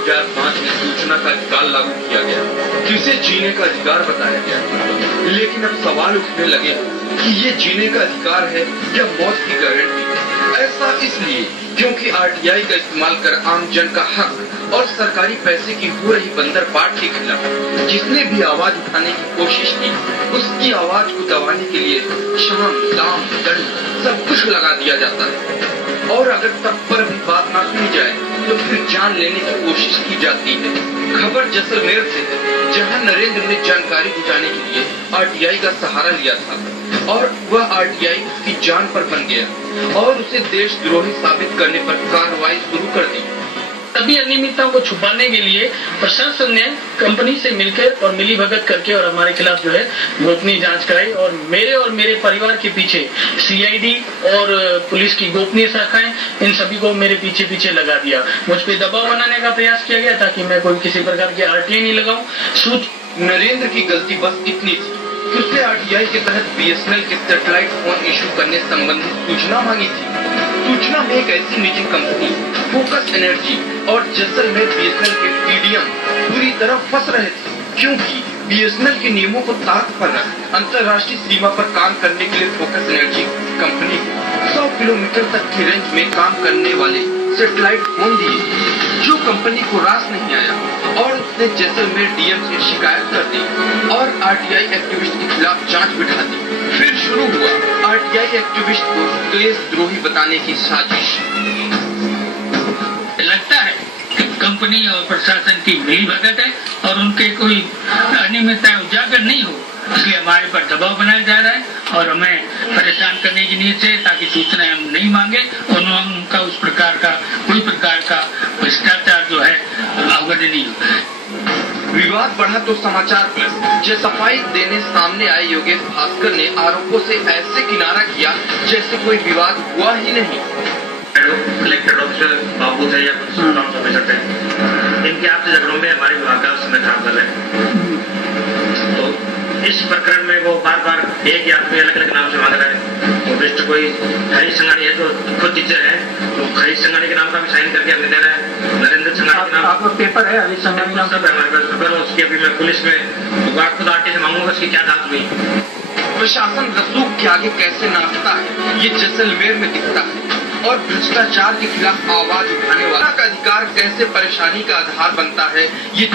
2005 में सूचना का अधिकार लागू किया गया, जिसे जीने का अधिकार बताया गया। लेकिन अब सवाल उठने लगे कि ये जीने का अधिकार है या मौत की गारंटी। ऐसा इसलिए क्योंकि आरटीआई का इस्तेमाल कर आम जन का हक और सरकारी पैसे की हो रही बंदरबाट के खिलाफ जिसने भी आवाज उठाने की कोशिश की, उसकी आवाज को दबाने के लिए शाम, दाम, दंड सब कुछ लगा दिया जाता है। और अगर तब पर भी बात ना सुनी जाए तो फिर जान लेने की कोशिश की जाती है। खबर जैसलमेर से है, जहां नरेंद्र ने जानकारी जुटाने के लिए आरटीआई का सहारा लिया था और वह आरटीआई उसकी जान पर बन गया और उसे देशद्रोही साबित करने पर कार्रवाई शुरू कर दी। सभी अनियमितताओं को छुपाने के लिए प्रशासन ने कंपनी से मिलकर और मिलीभगत करके और हमारे खिलाफ जो है गोपनीय जांच कराई और मेरे परिवार के पीछे सीआईडी और पुलिस की गोपनीय शाखाएं, इन सभी को मेरे पीछे लगा दिया। मुझ पे दबाव बनाने का प्रयास किया गया ताकि मैं कोई किसी प्रकार के आरटीआई नहीं लगाऊं। नरेंद्र की गलती बस इतनी थी कि उसने आरटीआई के तहत बीएसएनएल के सैटेलाइट फोन इशू करने संबंधी सूचना मांगी थी। सूचना में एक ऐसी निजी कंपनी फोकस एनर्जी और जैसलमेर बीएसएनएल के टीडीएम पूरी तरह फंस रहे थे, क्योंकि बीएसएनएल के नियमों को ताक पर रख अंतर्राष्ट्रीय सीमा पर काम करने के लिए फोकस एनर्जी कंपनी को 100 किलोमीटर तक की रेंज में काम करने वाले सैटेलाइट फोन दिए, जो कंपनी को रास नहीं आया और उसने जैसलमेर डीएम से शिकायत कर दी और आरटीआई एक्टिविस्ट के खिलाफ जांच बिठा दी। फिर शुरू हुआ आरटीआई एक्टिविस्ट को देशद्रोही बताने की साजिश। लगता है कि कंपनी और प्रशासन की मिलीभगत है और उनके कोई अनियमितता उजागर नहीं हो, इसलिए हमारे पर दबाव बनाया जा रहा है और हमें परेशान करने की नीयत से, ताकि सूचनाएं हम नहीं मांगे और उनका उस प्रकार का कोई प्रकार का भ्रष्टाचार जो है अवगत नहीं होता है। विवाद बढ़ा तो समाचार प्लस जो सफाई देने सामने आए योगेश भास्कर ने आरोपों से ऐसे किनारा किया जैसे कोई विवाद हुआ ही नहीं। कलेक्टर ऑफिसर बाबू थे या टाउन ऑफिसर थे, इनके आपसे झगड़ों में हमारे विभाग का समय खराब कर रहे हैं। तो इस प्रकरण में वो बार बार एक या आदमी अलग अलग नाम से मांग रहा है। तो बेस्ट कोई हरीश संघानी है जो खुद टीचर है, तो हरीश संघानी के नाम का भी साइन करके हमें दे रहा है। नरेंद्र संघानी के नाम आपका पेपर है, हरीश संघानी नाम सब है हमारे पास पेपर। उसकी अभी मैं पुलिस में खुद आरटी से मांगूंगा उसकी क्या जांच हुई। प्रशासन रसूख के आगे कैसे नाचता है ये जैसलमेर में दिखता है और भ्रष्टाचार के खिलाफ आवाज उठाने वाला का अधिकार कैसे परेशानी का आधार बनता है ये